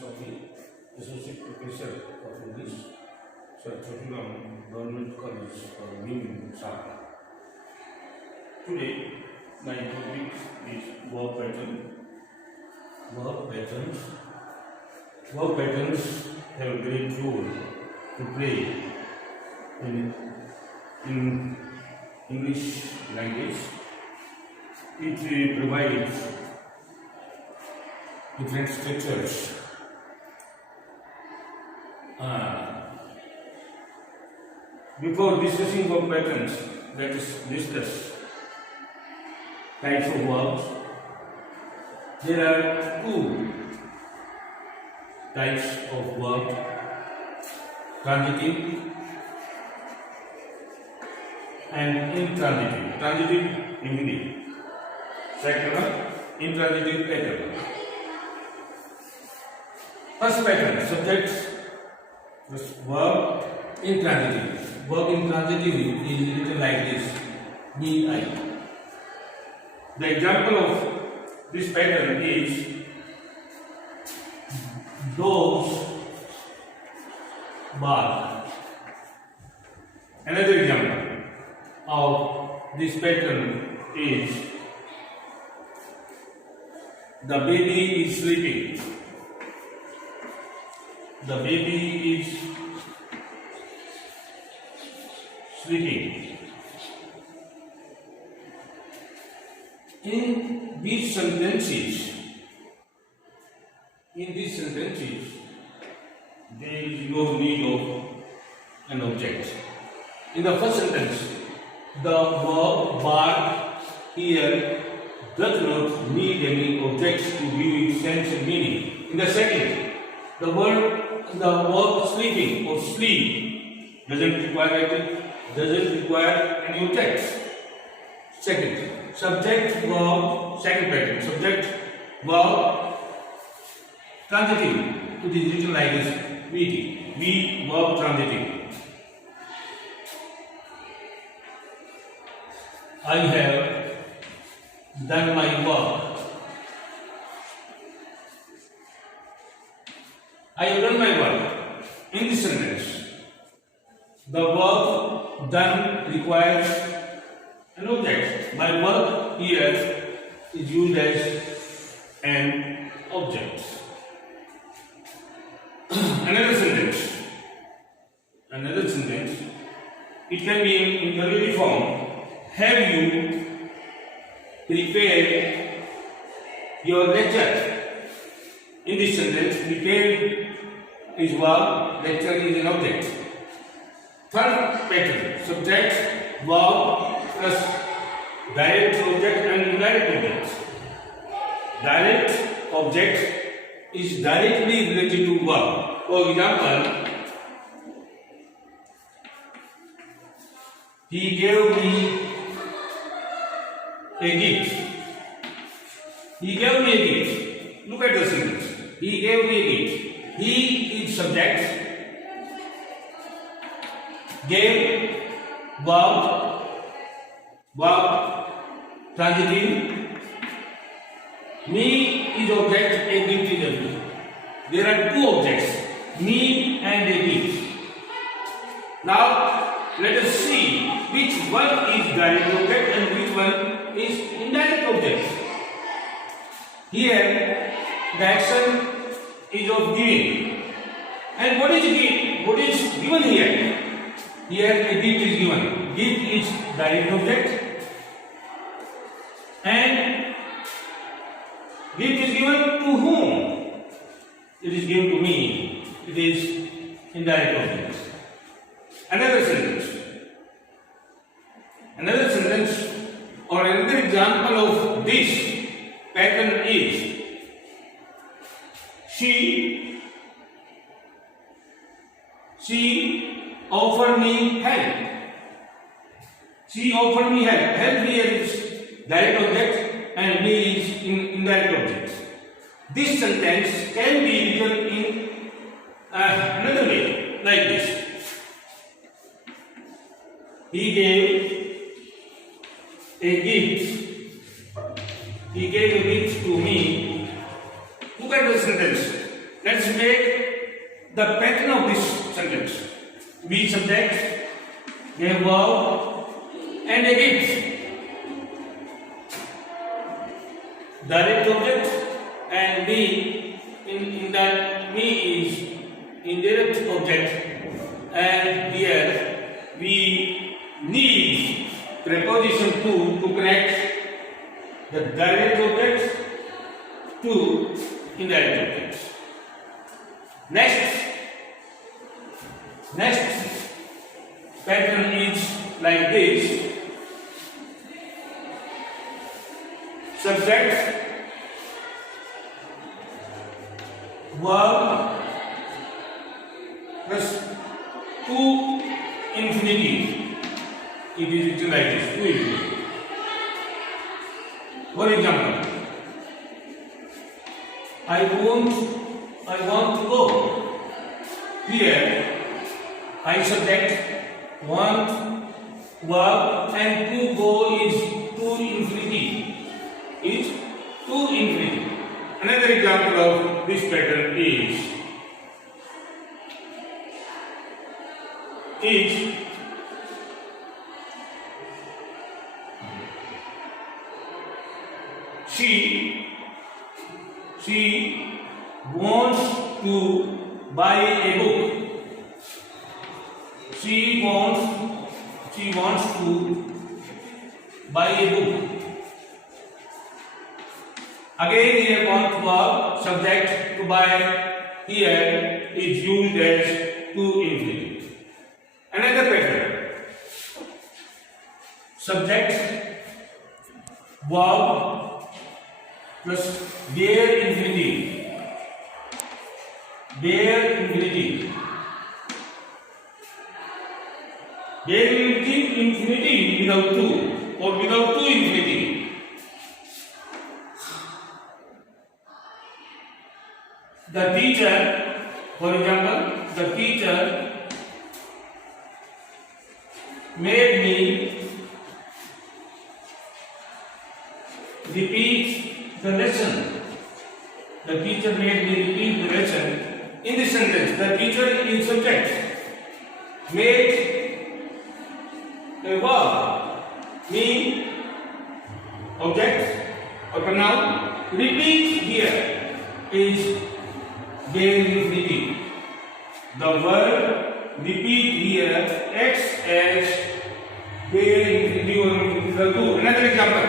Sophie, Associate Professor of English, Sir Choturam Government College for New Saka. Today, my topic is verb pattern. Verb patterns. Verb patterns have a great role to play in English language. It provides different structures. Before discussing verb patterns, let us discuss types of verbs. There are two types of verb: transitive and intransitive. Transitive in Hindi. Second one, intransitive pattern. First pattern, subject, verb, intransitive. Verb intransitive is written like this: me, I. The example of this pattern is dogs bark. Another example of this pattern is the baby is sleeping. The baby is sleeping. In these sentences, there is no need of an object. In the first sentence, the verb bark here does not need any objects to give its sense and meaning. In the second, the verb sleeping or sleep doesn't require any objects. Second, subject verb, second pattern, subject verb transitive. It is written like this: we verb transitive. I have done my work. I have done my work. In this sentence, the verb done requires an object. My work here is used as an object. Another sentence, it can be in interrogative form. Have you prepared your lecture? In this sentence, prepared is verb, lecture is an object. Third pattern, subject, verb plus direct object and indirect object. Direct object is directly related to verb. For example, he gave me a gift. He gave me a gift. Look at the sentence. He gave me a gift. He is subject. Gave verb transitive. Me is object, a gift is object. There are two objects, me and a gift. Now let us see which one is direct object and which one is indirect object. Here the action is of giving. And what is given here? Here a gift is given. Gift is direct object and gift is given to whom? It is given to me. It is indirect object. Another sentence or another example of this pattern is she offered me help. She offered me help. Help here is direct object and me is indirect object. This sentence can be written in another way, like this. He gave a gift. He gave a gift to me. Look at the sentence. let's make the pattern of this sentence. Be subject, a verb, and a gift. Direct object and me in that me is indirect object, and here we need preposition to connect the direct objects to indirect objects. Next pattern is like this: subject, verb plus to infinity. It is written like this: to infinity. For example, I want to go. Here, I subject, want, verb, and to go is to infinity. Is to infinity. Another example of this pattern is she wants to buy a book. She wants to buy a book. Again, here want verb, subject to buy here is used as to infinity. Another pattern: subject, verb plus bare infinity. Bare infinity without to, or without to infinity. The teacher, for example, the teacher made me repeat the lesson. The teacher made me repeat the lesson. In this sentence, the teacher is subject. Made a verb. Me object or pronoun. Repeat here is bare infinity. The word repeat here acts as bare infinity or equal to. Another example: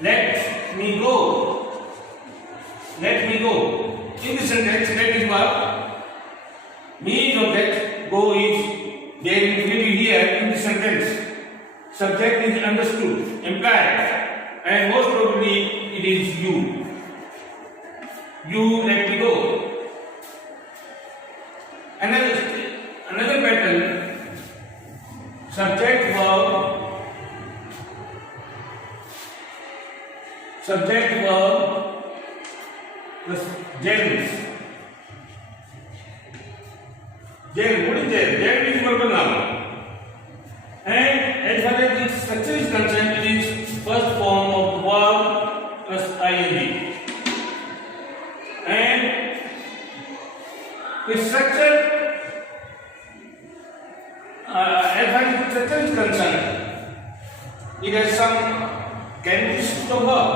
let me go. Let me go. In this sentence, let is verb. Me is object. Go is bare infinity here in this sentence. Subject is understood, implied, and most probably it is you. You let me go. Another pattern: subject, verb plus gerunds. Gerund, what is gerund? Gerund is verbal noun. And as far as its structure is concerned, it is first form of the verb plus ing. And its structure, as far as its structure is concerned, it has some characteristics of verb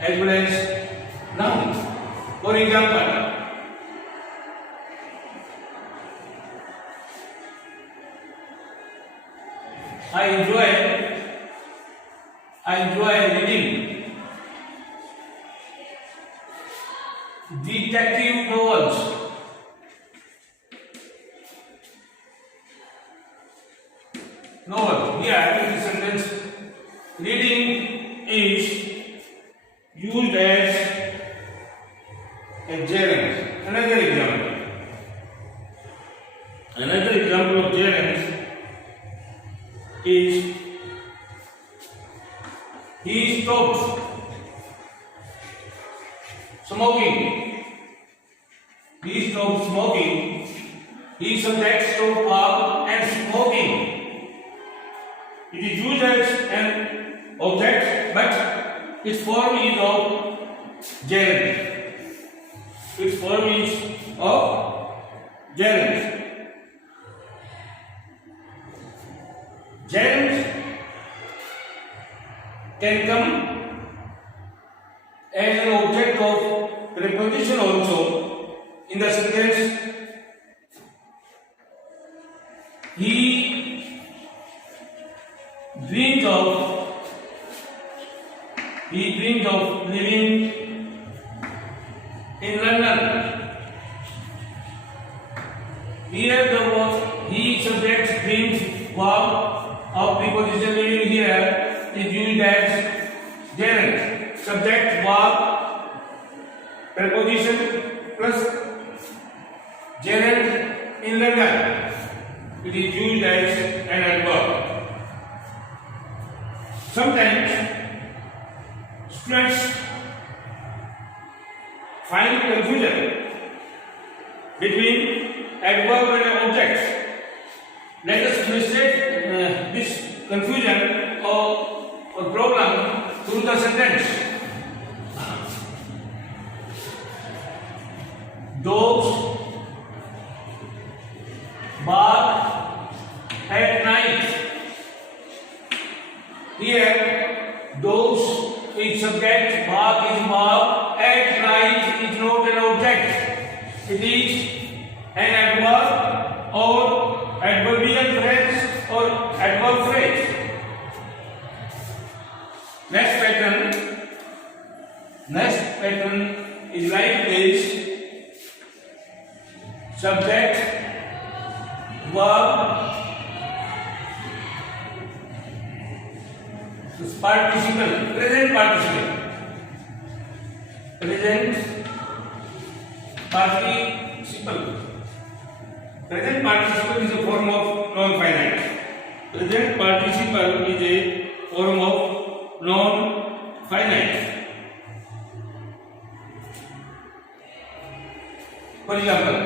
as well as noun. For example, I enjoy reading detective novels. Here in this sentence, reading is used as a gerund. Another example of gerund is he stopped smoking. He stopped smoking. He subject stop verb and smoking. It is used as an object, but its form is of gerund. Its form is of gerund. Gerund can come as an object of preposition also in the sentence he dreamed of living in London. Here the verb he subject dreams verb of preposition living here is used as gerund. Subject verb preposition plus gerund in London. It is used as an adverb. Sometimes students find confusion between adverb and object. Let us illustrate this confusion or problem through the sentence. Dogs bark at night. Here, dogs is subject, bark is verb, at night is not an object. It is an adverb or adverbial phrase or adverb phrase. Next pattern is like this: subject, verb, participle, present participle. Present participle is a form of non-finite. Present participle is a form of non-finite. For example,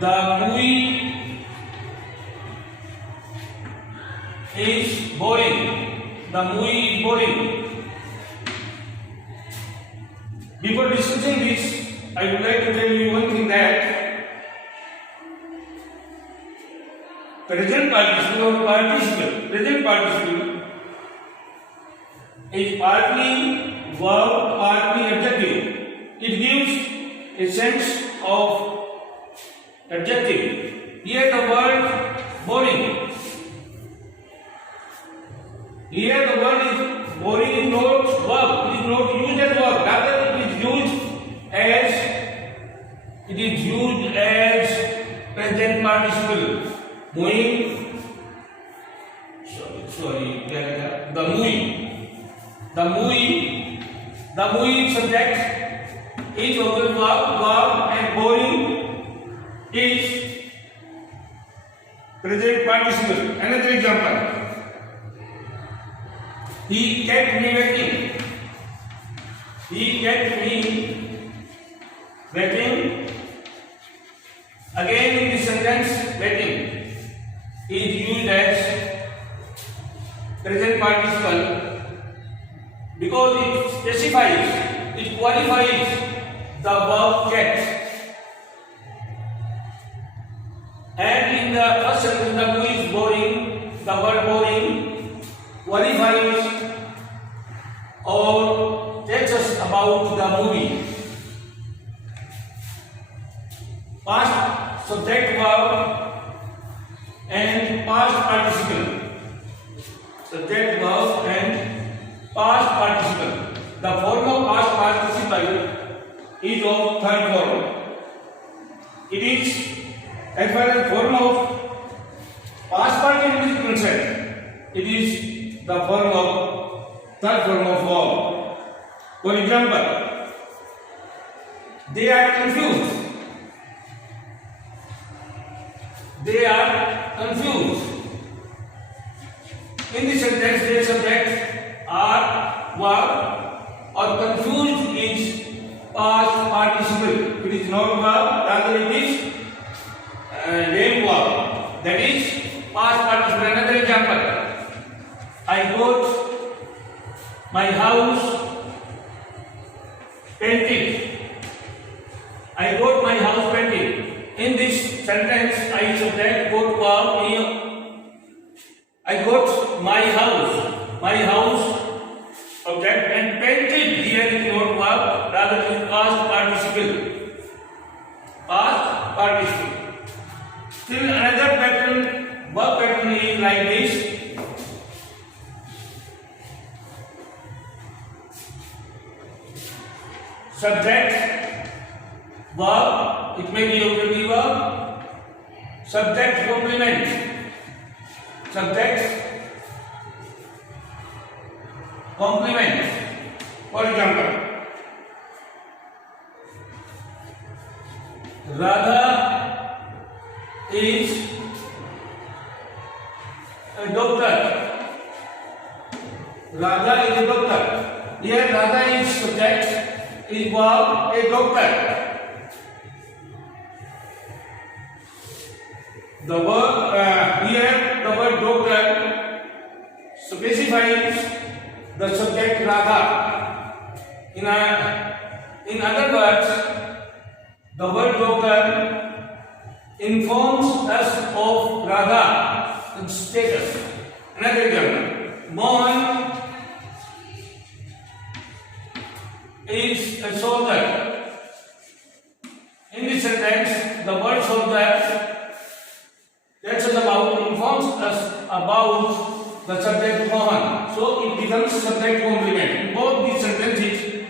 the movie is boring. The movie is boring. Before discussing this, I would like to tell you one thing, that present participle or present participle is partly verb, partly adjective. It gives a sense of adjective. Here the word boring. Here the word is boring is not verb. It is not used as verb. Rather, it is used as present participle. Moving. The movie subject is also verb, and boring is present participle. Another example. He kept me waiting. Again in this sentence, waiting is used as present participle because it specifies, it qualifies the verb kept. And in the first sentence, the movie is boring, the word boring qualifies or tells us about the movie. Past subject verb and past participle. Subject verb and past participle. The form of past participle is of third form. It is, as far as form of past participle is concerned, it is the form of third form of verb. For example, they are confused. They are confused. In this sentence, their subject are verb, or confused is past participle. It is not verb, rather it is name verb. That is past participle. Another example: I got my house painted. I got my house painted. In this sentence, I subject got verb. I got my house object, and painted here is not verb, rather it is past participle. Past participle. Still another pattern, verb pattern is like this. Subject, verb, it may be auxiliary verb. Subject complement. Subject complement. For example, Radha is a doctor. Radha is a doctor. Here Radha is subject, is verb, a doctor. The verb here, the word doctor specifies the subject Radha. In other words, the word doctor informs us of Radha's status. Another example, Mohan is a soldier. In this sentence, the word soldier tells us about, informs us about the subject Mohan. So it becomes subject complement. In both these sentences,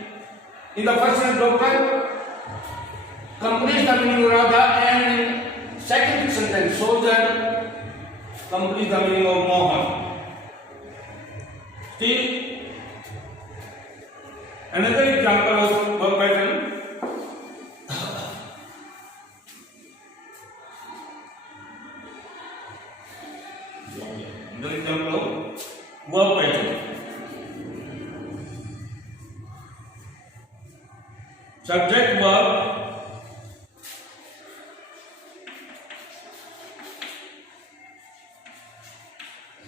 in the first sentence, doctor completes the meaning of Radha, and in second sentence, soldier completes the meaning of Mohan. Still, another example of verb pattern. Another example of verb pattern. Subject verb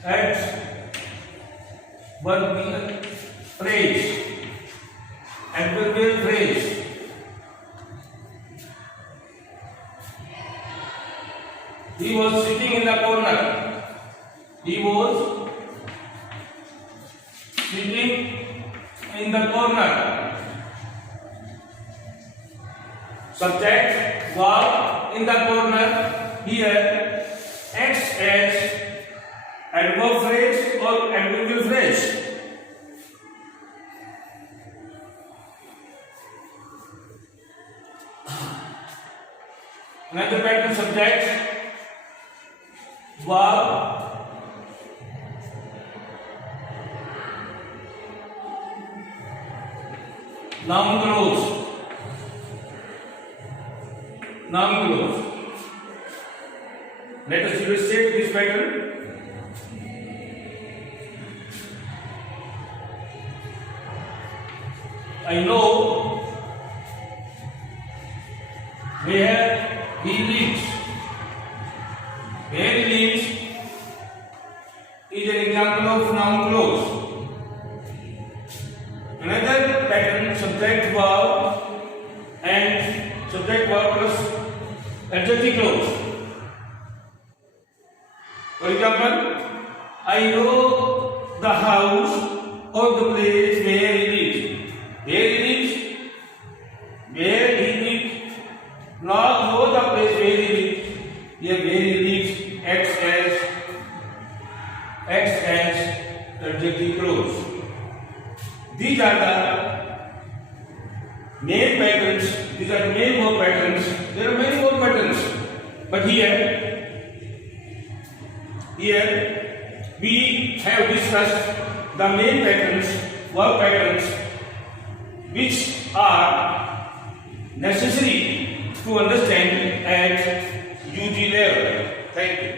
adds verb phrase. Adverbial phrase. He was sitting in the corner. He was sitting in the corner. Subject, verb, in the corner. Here acts as adverb phrase or adverbial phrase. Another pattern, subject, verb, noun clause. Noun clause. Let us illustrate this pattern. I know where he lives. Where he lives is an example of noun clause. Another pattern, subject verb and subject verb plus adjective clause. For example, I know the house or the place where he lives. Where he lives, where he lives, not know the place where he lives. Here where he lives acts as adjective clause. These are the main patterns. These are the main verb patterns. There are many verb patterns, but here we have discussed the main patterns, verb patterns, which are necessary to understand at UG level. Thank you.